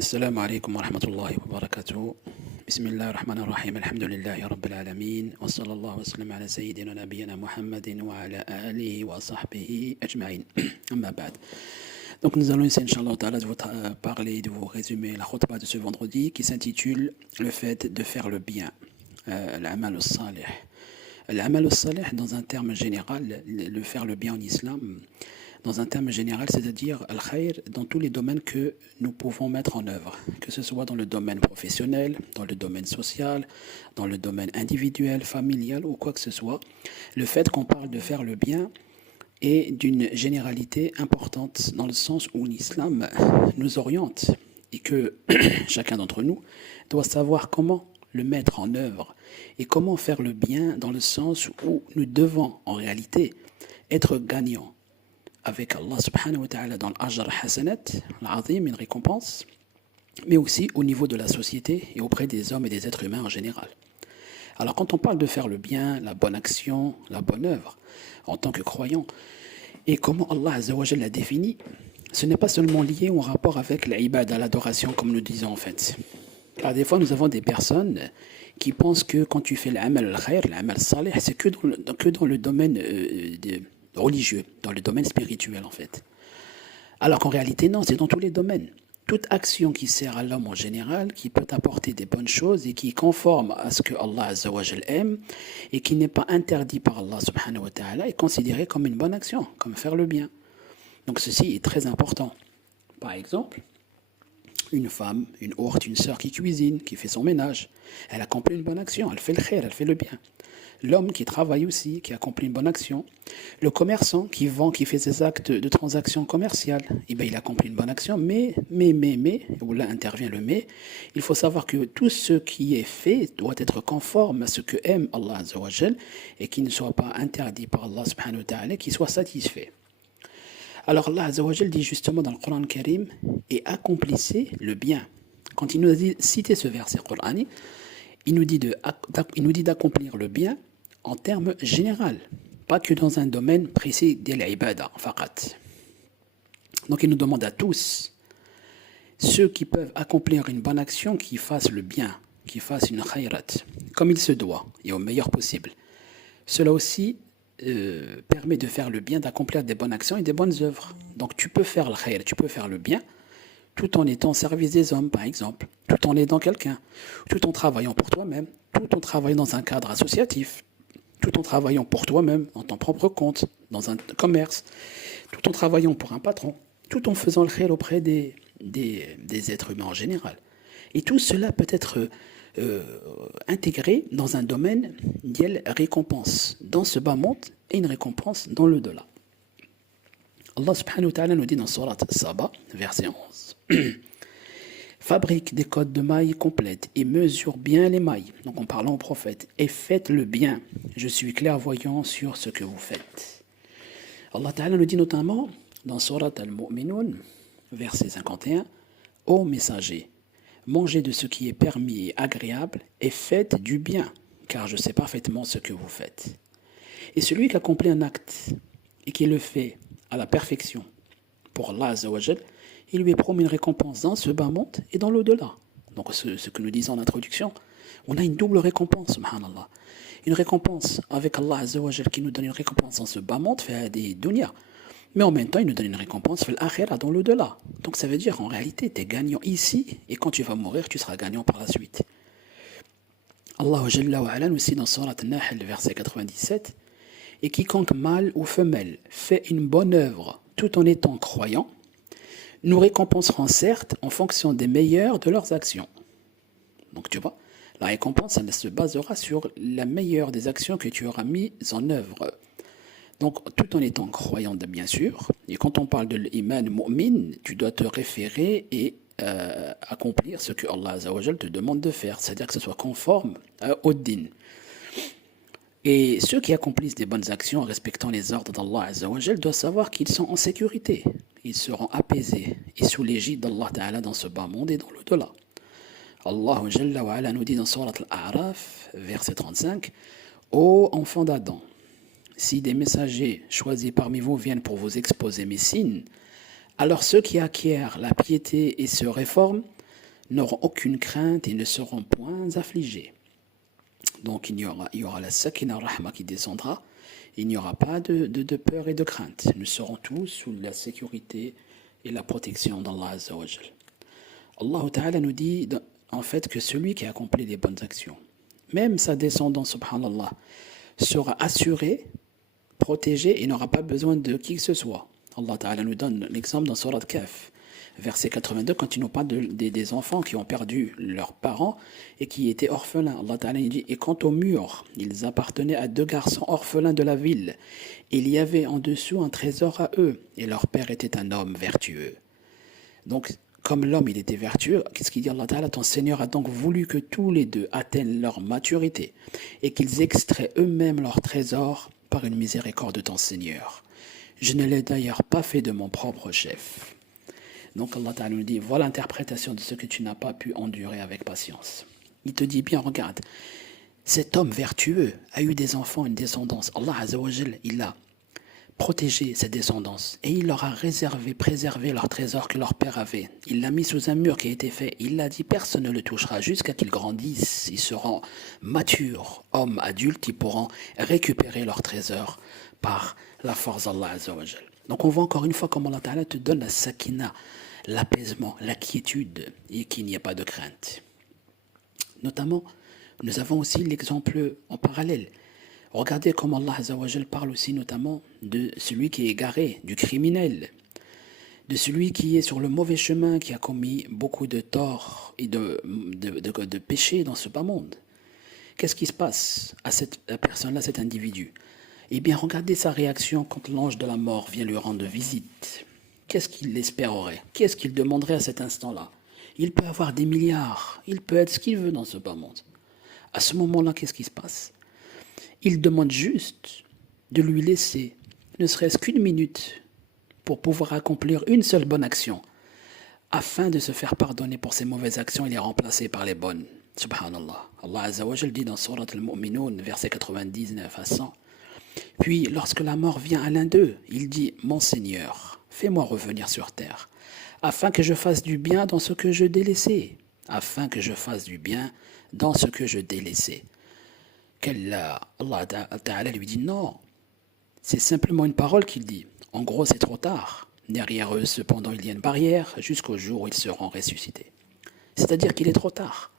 السلام عليكم ورحمة الله وبركاته. بسم الله الرحمن الرحيم. الحمد لله رب العالمين، وصلى الله وسلم على سيدنا نبينا محمد وعلى آله وصحبه أجمعين. أما بعد. Donc nous allons essayer, Inch'Allah Ta'ala, de vous parler, de vous résumer la khutbah de ce vendredi qui s'intitule Le fait de faire le bien, l'amal al-salih. L'amal al-salih, dans un terme général, le faire le bien en islam, dans un terme général, c'est-à-dire al-khayr dans tous les domaines que nous pouvons mettre en œuvre, que ce soit dans le domaine professionnel, dans le domaine social, dans le domaine individuel, familial ou quoi que ce soit. Le fait qu'on parle de faire le bien est d'une généralité importante dans le sens où l'islam nous oriente et que chacun d'entre nous doit savoir comment le mettre en œuvre et comment faire le bien dans le sens où nous devons en réalité être gagnants avec Allah subhanahu wa ta'ala dans l'ajr hasanat, l'azim, une récompense, mais aussi au niveau de la société et auprès des hommes et des êtres humains en général. Alors quand on parle de faire le bien, la bonne action, la bonne œuvre, en tant que croyant, et comment Allah azza wa jalla l'a défini, ce n'est pas seulement lié ou en rapport avec l'ibad, l'adoration comme nous disons en fait. Car des fois nous avons des personnes qui pensent que quand tu fais l'amal al-khair, l'amal salih, c'est que dans le domaine religieux, dans le domaine spirituel en fait. Alors qu'en réalité non, c'est dans tous les domaines. Toute action qui sert à l'homme en général, qui peut apporter des bonnes choses et qui est conforme à ce que Allah azza wa jal aime et qui n'est pas interdit par Allah subhanahu wa ta'ala est considérée comme une bonne action, comme faire le bien. Donc ceci est très important. Par exemple, une femme, une ourte, une sœur qui cuisine, qui fait son ménage, elle accomplit une bonne action, elle fait le khair, elle fait le bien. L'homme qui travaille aussi, qui accomplit une bonne action. Le commerçant qui vend, qui fait ses actes de transaction commerciale, eh bien, il accomplit une bonne action, mais, où là intervient le mais, il faut savoir que tout ce qui est fait doit être conforme à ce que aime Allah Azza wa Jal et qui ne soit pas interdit par Allah subhanahu wa ta'ala, qui soit satisfait. Alors Allah Azza wa Jal dit justement dans le Coran Karim, et accomplissez le bien. Quand il nous a cité ce verset coranique, il nous dit d'accomplir le bien en termes généraux, pas que dans un domaine précis de l'ibada, faqat. Donc il nous demande à tous, ceux qui peuvent accomplir une bonne action, qui fassent le bien, qui fassent une khayrat, comme il se doit et au meilleur possible. Cela aussi permet de faire le bien, d'accomplir des bonnes actions et des bonnes œuvres. Donc tu peux faire le khayr, tu peux faire le bien, tout en étant au service des hommes, par exemple, tout en aidant quelqu'un, tout en travaillant pour toi-même, tout en travaillant dans un cadre associatif, tout en travaillant pour toi-même, dans ton propre compte, dans un commerce, tout en travaillant pour un patron, tout en faisant le khayr auprès des êtres humains en général. Et tout cela peut être intégré dans un domaine d'il récompense dans ce bas monde et une récompense dans le delà. Allah subhanahu wa ta'ala nous dit dans Surat Saba, verset 11, fabrique des cottes de mailles complètes et mesure bien les mailles, donc en parlant au prophète, et faites le bien, je suis clairvoyant sur ce que vous faites. Allah ta'ala nous dit notamment dans Surat Al-Mu'minun, verset 51, ô messager, mangez de ce qui est permis et agréable et faites du bien, car je sais parfaitement ce que vous faites. Et celui qui accomplit un acte et qui le fait à la perfection pour Allah Azza wa Jal, il lui est promis une récompense dans ce bas monde et dans l'au-delà. Donc ce que nous disons en introduction, on a une double récompense, subhanallah. Une récompense avec Allah Azza wa Jal qui nous donne une récompense dans ce bas monde, fait des dunya. Mais en même temps, il nous donne une récompense, fait l'akhira, dans l'au-delà. Donc ça veut dire en réalité, tu es gagnant ici et quand tu vas mourir, tu seras gagnant par la suite. Allah Jalla wa Ala nous dit dans Surat An-Nahl, verset 97, et quiconque mâle ou femelle fait une bonne œuvre tout en étant croyant, nous récompenserons certes en fonction des meilleures de leurs actions. Donc tu vois, la récompense, elle se basera sur la meilleure des actions que tu auras mises en œuvre. Donc tout en étant croyant bien sûr, et quand on parle de l'iman mu'min, tu dois te référer et accomplir ce que Allah Azza wa Jal te demande de faire, c'est-à-dire que ce soit conforme au din. Et ceux qui accomplissent des bonnes actions en respectant les ordres d'Allah Azza wa Jal doivent savoir qu'ils sont en sécurité. Ils seront apaisés et sous l'égide d'Allah Ta'ala dans ce bas monde et dans l'au-delà. Allah Jalla wa Ala nous dit dans Surat Al-A'raf, verset 35, ô enfants d'Adam, si des messagers choisis parmi vous viennent pour vous exposer mes signes, alors ceux qui acquièrent la piété et se réforment n'auront aucune crainte et ne seront point affligés. Donc il y aura la sakina rahma qui descendra, il n'y aura pas de peur et de crainte. Nous serons tous sous la sécurité et la protection d'Allah Azza wa Jal. Allah Ta'ala nous dit en fait que celui qui accomplit les bonnes actions, même sa descendance, subhanallah, sera assuré, protégé et n'aura pas besoin de qui que ce soit. Allah Ta'ala nous donne l'exemple dans Surat Kaf, verset 82, quand il nous parle des enfants qui ont perdu leurs parents et qui étaient orphelins. Allah Ta'ala dit, et quant aux murs, ils appartenaient à 2 garçons orphelins de la ville. Il y avait en dessous un trésor à eux, et leur père était un homme vertueux. Donc, comme l'homme il était vertueux, qu'est-ce qu'il dit Allah Ta'ala? Ton Seigneur a donc voulu que tous les deux atteignent leur maturité et qu'ils extraient eux-mêmes leur trésor par une miséricorde de ton Seigneur. Je ne l'ai d'ailleurs pas fait de mon propre chef. Donc Allah Ta'ala nous dit, voilà l'interprétation de ce que tu n'as pas pu endurer avec patience. Il te dit bien, regarde, cet homme vertueux a eu des enfants, une descendance. Allah Azza wa Jal, il a protégé cette descendance et il leur a préservé leur trésor que leur père avait. Il l'a mis sous un mur qui a été fait. Il l'a dit, personne ne le touchera jusqu'à qu'ils grandissent. Ils seront matures, hommes adultes, ils pourront récupérer leur trésor par la force d'Allah Azza wa Jal. Donc on voit encore une fois comment Allah Ta'ala te donne la sakina, l'apaisement, la quiétude et qu'il n'y ait pas de crainte. Notamment, nous avons aussi l'exemple en parallèle. Regardez comment Allah Azza wa Jal parle aussi notamment de celui qui est égaré, du criminel, de celui qui est sur le mauvais chemin, qui a commis beaucoup de torts et de péchés dans ce bas monde. Qu'est-ce qui se passe à cette personne-là, cet individu? Eh bien, regardez sa réaction quand l'ange de la mort vient lui rendre visite. Qu'est-ce qu'il espérerait? Qu'est-ce qu'il demanderait à cet instant-là? Il peut avoir des milliards, il peut être ce qu'il veut dans ce bas monde. À ce moment-là, qu'est-ce qui se passe? Il demande juste de lui laisser, ne serait-ce qu'une minute, pour pouvoir accomplir une seule bonne action, afin de se faire pardonner pour ses mauvaises actions et les remplacer par les bonnes. Subhanallah. Allah Azza wa Jal dit dans Surat Al-Mu'minun, verset 99 à 100. Puis, lorsque la mort vient à l'un d'eux, il dit, « Mon Seigneur, fais-moi revenir sur terre, afin que je fasse du bien dans ce que je délaissais, afin que je fasse du bien dans ce que je délaissais. » Allah Ta'ala lui dit, non, c'est simplement une parole qu'il dit. En gros, c'est trop tard. Derrière eux, cependant, il y a une barrière jusqu'au jour où ils seront ressuscités. C'est-à-dire qu'il est trop tard.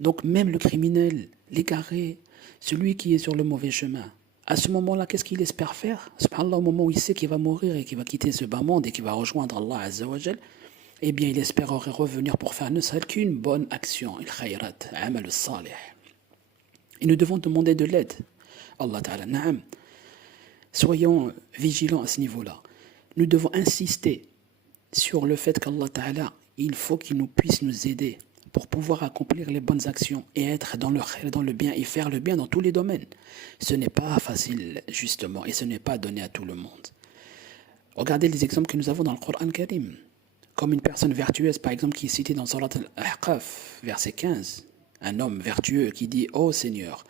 Donc même le criminel, l'égaré, celui qui est sur le mauvais chemin, à ce moment-là, qu'est-ce qu'il espère faire? Subhanallah, au moment où il sait qu'il va mourir et qu'il va quitter ce bas monde et qu'il va rejoindre Allah Azza wa Jal, eh bien, il espérerait revenir pour faire ne serait qu'une bonne action, il khayrat, amal salih. Et nous devons demander de l'aide. Allah Ta'ala, na'am. Soyons vigilants à ce niveau-là. Nous devons insister sur le fait qu'Allah Ta'ala, il faut qu'il nous puisse nous aider pour pouvoir accomplir les bonnes actions et être dans le bien et faire le bien dans tous les domaines. Ce n'est pas facile, justement, et ce n'est pas donné à tout le monde. Regardez les exemples que nous avons dans le Coran Karim. Comme une personne vertueuse, par exemple, qui est citée dans Surat Al-Ahqaf, verset 15. Un homme vertueux qui dit « Ô Seigneur,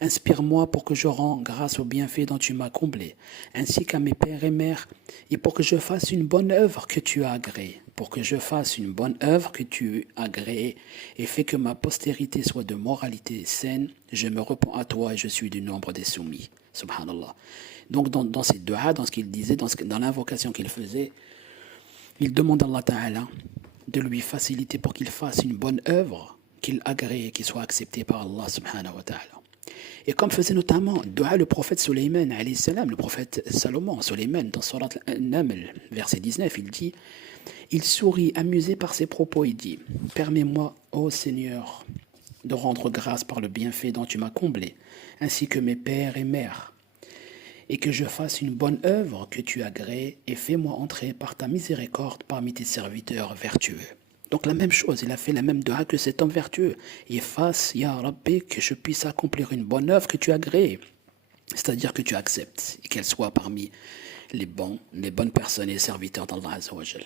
inspire-moi pour que je rende grâce aux bienfaits dont tu m'as comblé, ainsi qu'à mes pères et mères, et pour que je fasse une bonne œuvre que tu as agréée, pour que je fasse une bonne œuvre que tu as agréée, et fais que ma postérité soit de moralité saine, je me repens à toi et je suis du nombre des soumis. » Subhanallah. Donc dans ces du'a, dans ce qu'il disait, dans l'invocation qu'il faisait, il demande à Allah Ta'ala de lui faciliter pour qu'il fasse une bonne œuvre, qu'il agrée, qu'il soit accepté par Allah subhanahu wa ta'ala. Et comme faisait notamment dua le prophète Sulayman, alayhi salam, le prophète Salomon, Sulayman, dans Surat An-Naml, verset 19, il dit, il sourit, amusé par ses propos, il dit, permets-moi, ô Seigneur, de rendre grâce par le bienfait dont tu m'as comblé, ainsi que mes pères et mères, et que je fasse une bonne œuvre que tu agrées, et fais-moi entrer par ta miséricorde parmi tes serviteurs vertueux. Donc la même chose, il a fait la même dua que cet homme vertueux. Et fasse, Ya Rabbi, que je puisse accomplir une bonne œuvre que tu agrées. C'est-à-dire que tu acceptes et qu'elle soit parmi les bonnes personnes et les serviteurs d'Allah Azza wa Jal.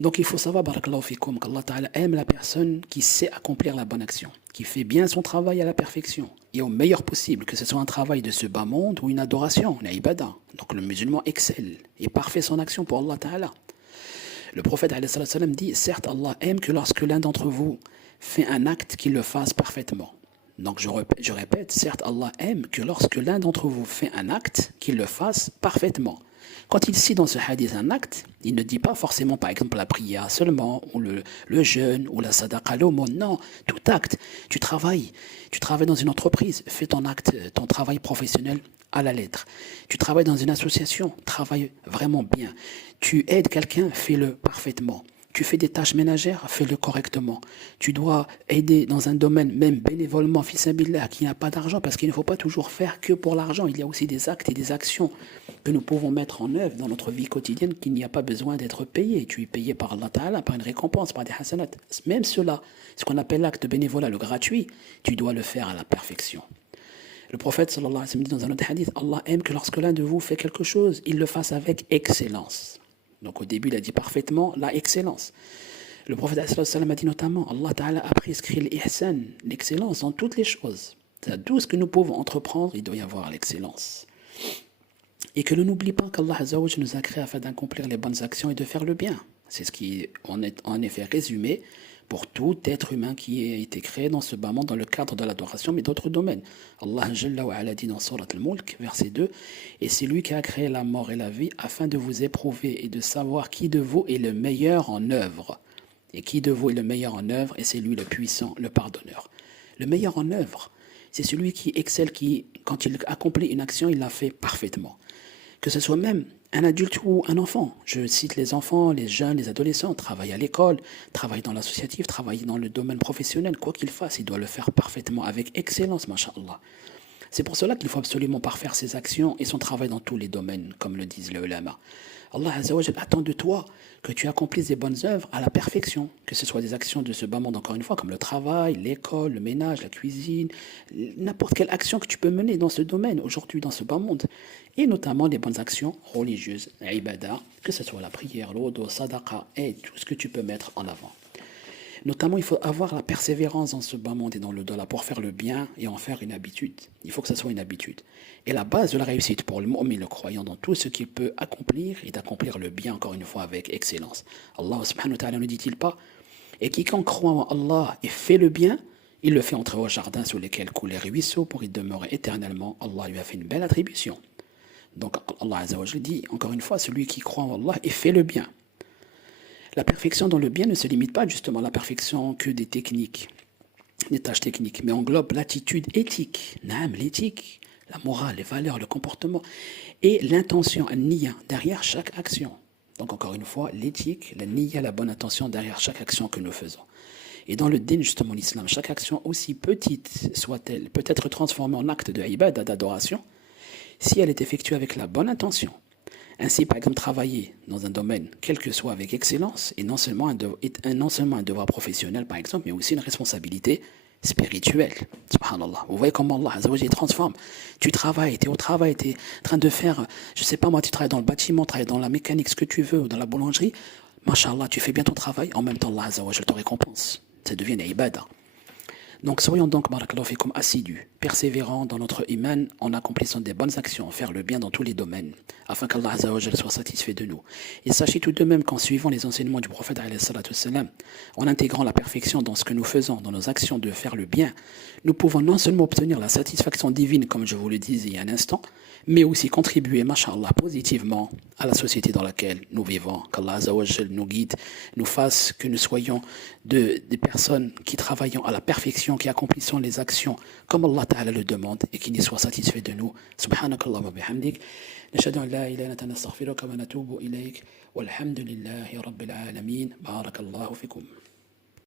Donc il faut savoir, barakallahu fikoum, qu'Allah Ta'ala aime la personne qui sait accomplir la bonne action, qui fait bien son travail à la perfection et au meilleur possible, que ce soit un travail de ce bas monde ou une adoration, une ibadah. Donc le musulman excelle et parfait son action pour Allah Ta'ala. Le prophète alayhi salam dit, certes Allah aime que lorsque l'un d'entre vous fait un acte, qu'il le fasse parfaitement. Donc je répète, certes Allah aime que lorsque l'un d'entre vous fait un acte, qu'il le fasse parfaitement. Quand il cite dans ce hadith un acte, il ne dit pas forcément par exemple la prière seulement, ou le jeûne, ou la sadaqa, l'aumône. Non, tout acte. Tu travailles dans une entreprise, fais ton acte, ton travail professionnel à la lettre. Tu travailles dans une association, travaille vraiment bien. Tu aides quelqu'un, fais-le parfaitement. Tu fais des tâches ménagères, fais-le correctement. Tu dois aider dans un domaine, même bénévolement, fils billah, qui n'a pas d'argent, parce qu'il ne faut pas toujours faire que pour l'argent. Il y a aussi des actes et des actions que nous pouvons mettre en œuvre dans notre vie quotidienne qu'il n'y a pas besoin d'être payé. Tu es payé par Allah Ta'ala, par une récompense, par des hasanat. Même cela, ce qu'on appelle l'acte bénévolat, le gratuit, tu dois le faire à la perfection. Le prophète sallallahu alayhi wa sallam dit dans un autre hadith, Allah aime que lorsque l'un de vous fait quelque chose, il le fasse avec excellence. Donc au début, il a dit parfaitement la excellence. Le prophète sallallahu alayhi wa sallam a dit notamment, Allah Ta'ala a prescrit l'ihsan, l'excellence dans toutes les choses. Tout ce que nous pouvons entreprendre, il doit y avoir l'excellence. Et que l'on n'oublie pas qu'Allah Azza wa Jalla nous a créés afin d'accomplir les bonnes actions et de faire le bien. C'est ce qui en est en effet résumé pour tout être humain qui a été créé dans ce bas monde dans le cadre de l'adoration, mais d'autres domaines. Allah Jalla wa Ala dit dans Surat Al-Mulk, verset 2, « Et c'est lui qui a créé la mort et la vie afin de vous éprouver et de savoir qui de vous est le meilleur en œuvre. Et qui de vous est le meilleur en œuvre, et c'est lui le puissant, le pardonneur. » Le meilleur en œuvre, c'est celui qui excelle, qui, quand il accomplit une action, il la fait parfaitement. Que ce soit même un adulte ou un enfant. Je cite les enfants, les jeunes, les adolescents, travaillent à l'école, travaillent dans l'associatif, travaillent dans le domaine professionnel. Quoi qu'il fasse, il doit le faire parfaitement, avec excellence, masha'Allah. C'est pour cela qu'il faut absolument parfaire ses actions et son travail dans tous les domaines, comme le disent les ulama. Allah Azza wa Jalla attend de toi que tu accomplisses des bonnes œuvres à la perfection, que ce soit des actions de ce bas monde, encore une fois, comme le travail, l'école, le ménage, la cuisine, n'importe quelle action que tu peux mener dans ce domaine, aujourd'hui, dans ce bas monde, et notamment des bonnes actions religieuses, ibadah, que ce soit la prière, l'odo, sadaqa, et tout ce que tu peux mettre en avant. Notamment, il faut avoir la persévérance dans ce bas monde et dans le dollar pour faire le bien et en faire une habitude. Il faut que ça soit une habitude. Et la base de la réussite pour le mu'min, le croyant, dans tout ce qu'il peut accomplir, est d'accomplir le bien, encore une fois, avec excellence. Allah subhanahu wa ta'ala ne dit-il pas, et quiconque croit en Allah et fait le bien, il le fait entrer au jardin sous lesquels coulent les ruisseaux pour y demeurer éternellement. Allah lui a fait une belle attribution. Donc Allah Azza wa Jalla dit, encore une fois, celui qui croit en Allah et fait le bien. La perfection dans le bien ne se limite pas justement à la perfection que des techniques, des tâches techniques, mais englobe l'attitude éthique, l'éthique, la morale, les valeurs, le comportement et l'intention, al-niyya, derrière chaque action. Donc encore une fois, l'éthique, la niyya, la bonne intention derrière chaque action que nous faisons. Et dans le din, justement, l'islam, chaque action, aussi petite soit-elle, peut être transformée en acte de ibadah, d'adoration, si elle est effectuée avec la bonne intention. Ainsi, par exemple, travailler dans un domaine, quel que soit, avec excellence, est non seulement un devoir professionnel, par exemple, mais aussi une responsabilité spirituelle. Subhanallah. Vous voyez comment Allah Azza wa Jalla transforme. Tu travailles, tu es au travail, tu es en train de faire, je sais pas moi, tu travailles dans le bâtiment, tu travailles dans la mécanique, ce que tu veux, ou dans la boulangerie. Masha'Allah, tu fais bien ton travail, en même temps, Allah Azza wa Jalla te récompense. Ça devient une ibadah. Donc soyons donc, barakallahu fikum, assidus, persévérants dans notre iman en accomplissant des bonnes actions, faire le bien dans tous les domaines, afin qu'Allah Azza wa Jalla soit satisfait de nous. Et sachez tout de même qu'en suivant les enseignements du prophète alayhi salatu wassalam, en intégrant la perfection dans ce que nous faisons, dans nos actions de faire le bien, nous pouvons non seulement obtenir la satisfaction divine, comme je vous le disais il y a un instant, mais aussi contribuer, masha'Allah, positivement à la société dans laquelle nous vivons. Qu'Allah Azza wa Jalla nous guide, nous fasse que nous soyons des personnes qui travaillons à la perfection, qui accomplissons les actions comme Allah Ta'ala le demande et qui n'y soit satisfait de nous. Subhanakallah wa bihamdik. Nashhadu an la ilaha illa anta nastaghfiruka wa natubu ilayk. Walhamdulillahi rabbil alamin. Barakallahu fikum.